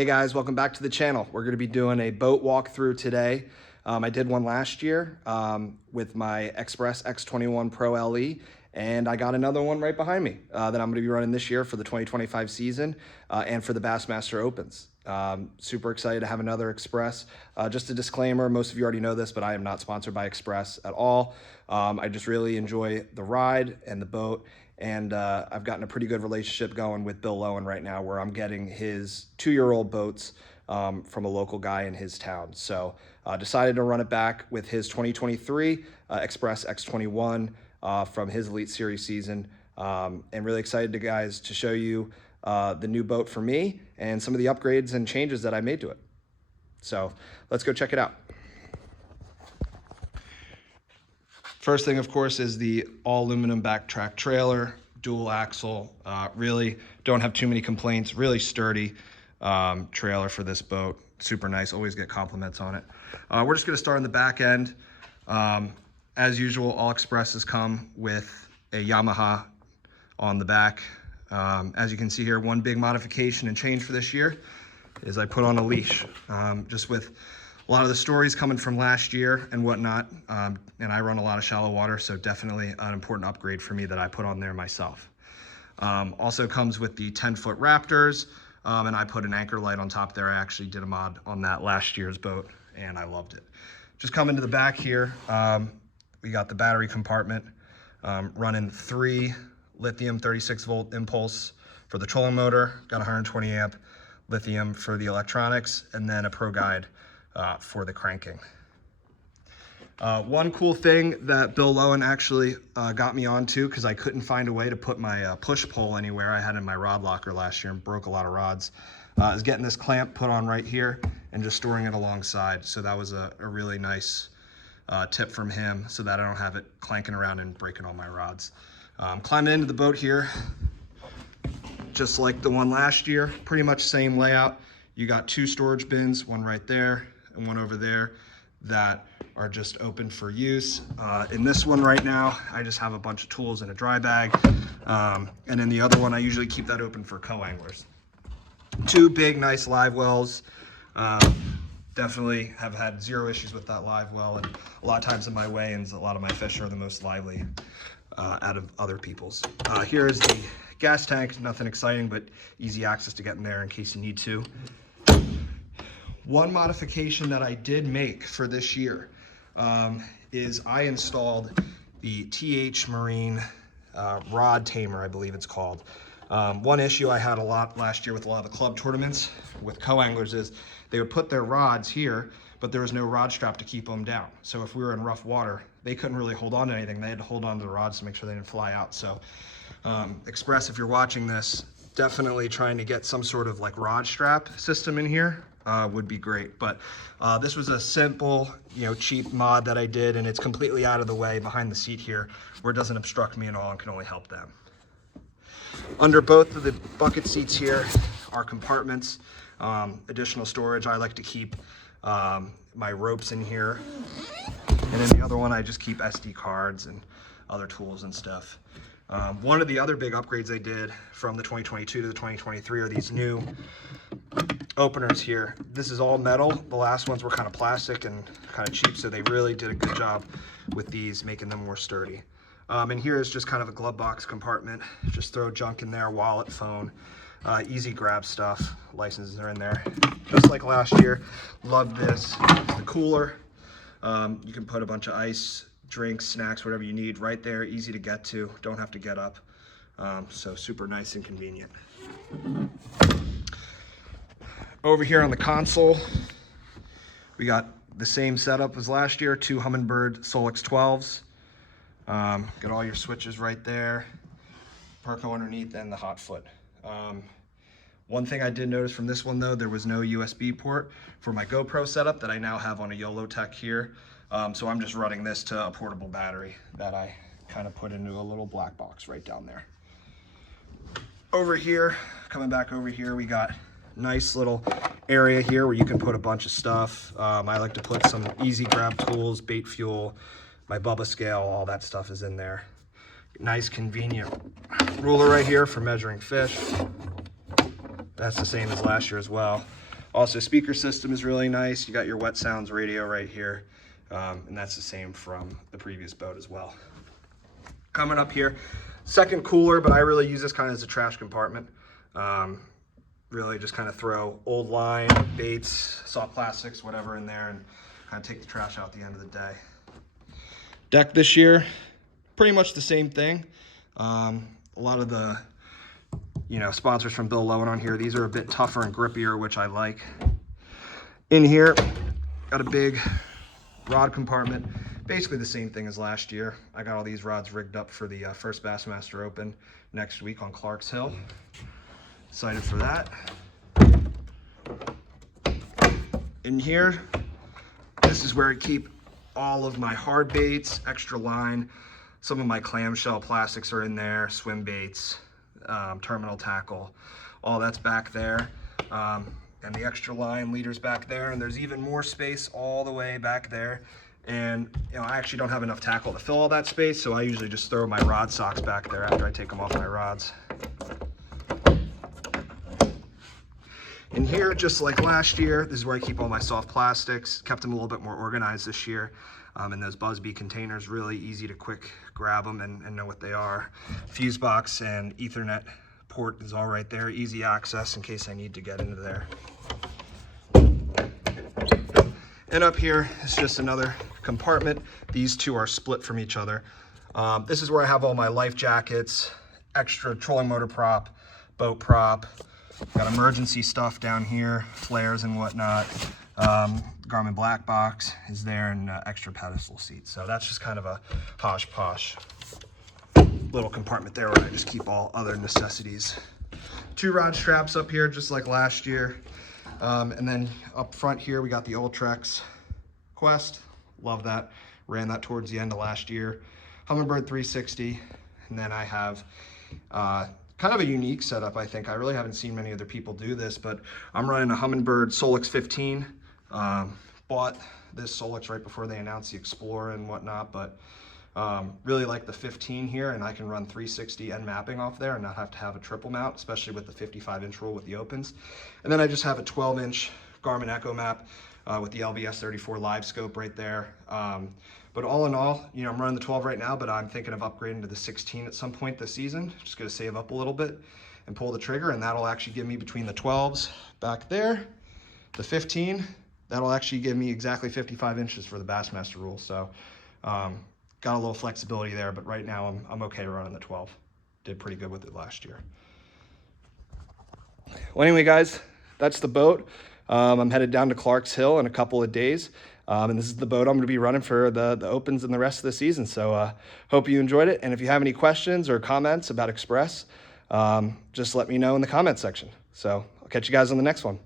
Hey guys, welcome back to the channel. We're going to be doing a boat walkthrough today. I did one last year with my Xpress X21 Pro LE, and I got another one right behind me that I'm going to be running this year for the 2025 season and for the Bassmaster Opens. Super excited to have another Xpress. Just a disclaimer, most of you already know this, but I am not sponsored by Xpress at all. I just really enjoy the ride and the boat. And I've gotten a pretty good relationship going with Bill Lowen right now, where I'm getting his 2-year-old boats from a local guy in his town. So decided to run it back with his 2023 Xpress X21 from his Elite Series season. And really excited to show you the new boat for me and some of the upgrades and changes that I made to it. So let's go check it out. First thing, of course, is the all aluminum backtrack trailer, dual axle. Really don't have too many complaints. Really sturdy trailer for this boat. Super nice. Always get compliments on it. We're just going to start on the back end. As usual, all Xpresses come with a Yamaha on the back. As you can see here, one big modification and change for this year is I put on a leash. Just with a lot of the stories coming from last year and whatnot, and I run a lot of shallow water, so definitely an important upgrade for me that I put on there myself. Also comes with the 10-foot Raptors, and I put an anchor light on top there. I actually did a mod on that last year's boat, and I loved it. Just coming to the back here, we got the battery compartment, running 3 lithium 36-volt impulse for the trolling motor, got 120 amp lithium for the electronics, and then a Pro Guide for the cranking. One cool thing that Bill Lowen actually got me onto, because I couldn't find a way to put my push pole anywhere I had in my rod locker last year and broke a lot of rods, is getting this clamp put on right here and just storing it alongside. So that was a really nice tip from him, so that I don't have it clanking around and breaking all my rods. Climbing into the boat here, just like the one last year, pretty much same layout. You got 2 storage bins, one right there and one over there, that are just open for use. In this one right now, I just have a bunch of tools in a dry bag. And in the other one, I usually keep that open for co-anglers. 2 big, nice live wells. Definitely have had 0 issues with that live well. And a lot of times in my weigh-ins, a lot of my fish are the most lively out of other people's. Here is the gas tank. Nothing exciting, but easy access to get in there in case you need to. One modification that I did make for this year is I installed the TH Marine rod tamer, I believe it's called. One issue I had a lot last year with a lot of the club tournaments with co-anglers is they would put their rods here, but there was no rod strap to keep them down. So if we were in rough water, they couldn't really hold on to anything. They had to hold on to the rods to make sure they didn't fly out. So Xpress, if you're watching this, definitely trying to get some sort of like rod strap system in here would be great. But this was a simple, cheap mod that I did, and it's completely out of the way behind the seat here, where it doesn't obstruct me at all and can only help them. Under both of the bucket seats here are compartments, additional storage. I like to keep my ropes in here, and in the other one I just keep SD cards and other tools and stuff. One of the other big upgrades I did from the 2022 to the 2023 are these new openers here. This is all metal. The last ones were kind of plastic and kind of cheap, so they really did a good job with these, making them more sturdy. And here is just kind of a glove box compartment. Just throw junk in there, wallet, phone, easy grab stuff. Licenses are in there. Just like last year. Love this. It's the cooler. You can put a bunch of ice, drinks, snacks, whatever you need right there. Easy to get to. Don't have to get up. So super nice and convenient. Over here on the console, we got the same setup as last year, 2 Humminbird Solix 12s. Got all your switches right there, Perco underneath, and the hot foot. One thing I did notice from this one though, there was no USB port for my GoPro setup that I now have on a YOLO Tech here. So I'm just running this to a portable battery that I kind of put into a little black box right down there. Over here, coming back over here, we got nice little area here where you can put a bunch of stuff. I like to put some easy grab tools, bait fuel, my Bubba scale, all that stuff is in there. Nice convenient ruler right here for measuring fish. That's the same as last year as well. Also, speaker system is really nice. You got your Wet Sounds radio right here, and that's the same from the previous boat as well. Coming up here, second cooler, but I really use this kind of as a trash compartment. Really just kind of throw old line, baits, soft plastics, whatever in there, and kind of take the trash out at the end of the day. Deck this year, pretty much the same thing. A lot of the sponsors from Bill Lowen on here, these are a bit tougher and grippier, which I like. In here, got a big rod compartment, basically the same thing as last year. I got all these rods rigged up for the first Bassmaster Open next week on Clark's Hill. Excited for that. In here, this is where I keep all of my hard baits, extra line. Some of my clamshell plastics are in there, swim baits, terminal tackle, all that's back there. And the extra line leader's back there, and there's even more space all the way back there. And I actually don't have enough tackle to fill all that space, so I usually just throw my rod socks back there after I take them off my rods. In here, just like last year, this is where I keep all my soft plastics. Kept them a little bit more organized this year. And those Buzzbee containers, really easy to quick grab them and know what they are. Fuse box and Ethernet port is all right there. Easy access in case I need to get into there. And up here is just another compartment. These two are split from each other. This is where I have all my life jackets, extra trolling motor prop, boat prop. Got emergency stuff down here, flares and whatnot. Garmin black box is there, and extra pedestal seats. So that's just kind of a posh little compartment there where I just keep all other necessities. 2 rod straps up here, just like last year. And then up front here, we got the Ultrex Quest. Love that. Ran that towards the end of last year. Humminbird 360. And then I have kind of a unique setup, I think. I really haven't seen many other people do this, but I'm running a Humminbird Solix 15. Bought this Solix right before they announced the Explorer and whatnot, but really like the 15 here, and I can run 360 and mapping off there and not have to have a triple mount, especially with the 55-inch rule with the Opens. And then I just have a 12-inch Garmin Echo map with the LBS34 live scope right there. But all in all, I'm running the 12 right now, but I'm thinking of upgrading to the 16 at some point this season. Just gonna save up a little bit and pull the trigger, and that'll actually give me between the 12s back there, the 15, that'll actually give me exactly 55 inches for the Bassmaster rule. So got a little flexibility there, but right now I'm okay running the 12. Did pretty good with it last year. Well, anyway, guys, that's the boat. I'm headed down to Clark's Hill in a couple of days. And this is the boat I'm going to be running for the Opens and the rest of the season. So hope you enjoyed it. And if you have any questions or comments about Xpress, just let me know in the comment section. So I'll catch you guys on the next one.